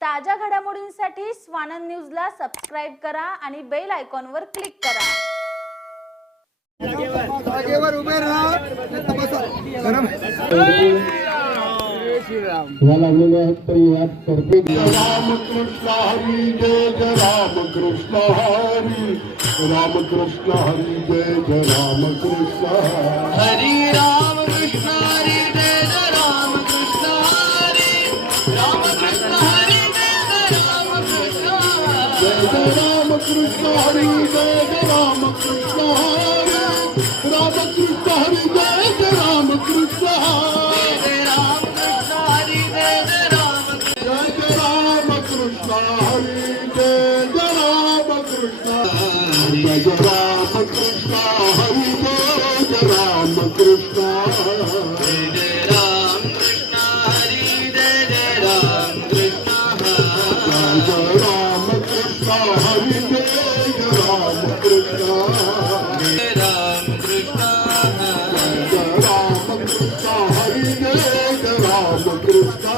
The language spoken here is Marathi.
ताज्या घडामोडींसाठी स्वानंद न्यूजला सबस्क्राईब करा आणि बेल आयकॉनवर क्लिक करा. रामकृष्ण हरी जय Ram Krishna Jai Ram Krishna Hari Radha Jai Ram Krishna Hari Ram Jai Ram Krishna Hari Jai Jai Ram Krishna